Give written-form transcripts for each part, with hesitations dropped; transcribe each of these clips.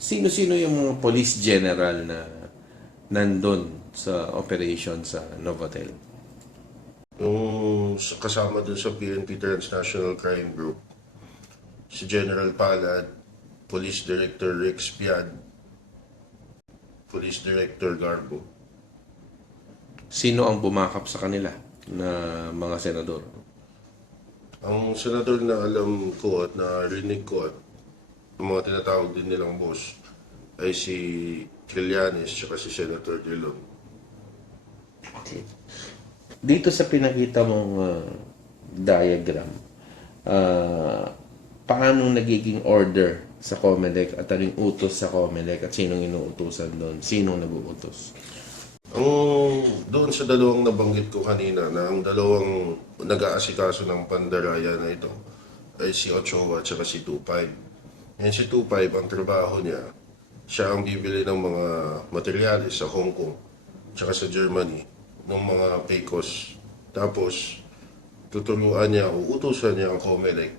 Sino-sino yung mga police general na nandun sa operation sa Novotel? Yung kasama dun sa PNP Transnational Crime Group, si General Palad, Police Director Rex Piad, Police Director Garbo. Sino ang bumakap sa kanila na mga senador? Ang senador na alam ko at narinig ko at yung mga tinatawag din nilang boss ay si Trillanes at si Senator Drilon. Dito sa pinakita mong diagram, paano nagiging order sa COMELEC at anong utos sa COMELEC at sinong inuutusan doon? Sinong nag-uutos? Ang doon sa dalawang nabanggit ko kanina na ang dalawang nag-aasikaso ng pandaraya na ito ay si Ochoa at saka si 25. Yan si 25, ang trabaho niya, siya ang bibili ng mga materyales sa Hong Kong at sa Germany ng mga PECOS. Tapos, tuturuan niya, uutusan niya ang COMELEC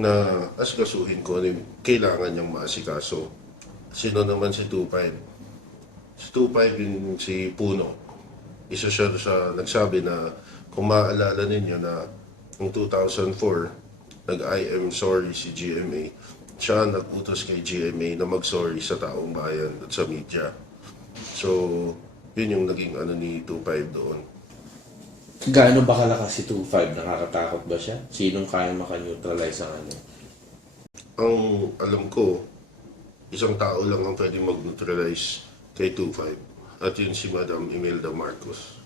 na asikasuhin ko ano yung kailangan niyang maasikaso. Sino naman si 25? Si 25 yung si Puno. Isa siya sa nagsabi na kung maaalala ninyo na noong 2004, nag-I am sorry si GMA. Siya nag-utos kay GMA na mag-sorry sa taong bayan at sa media. So, yun yung naging ano ni 25 doon. Gaano ba kalakas si 2.5? Nakakatakot ba siya? Sinong kaya makaneutralize ang ano? Ang alam ko, isang tao lang ang pwede mag-neutralize kay 25. At yun si Madam Imelda Marcos.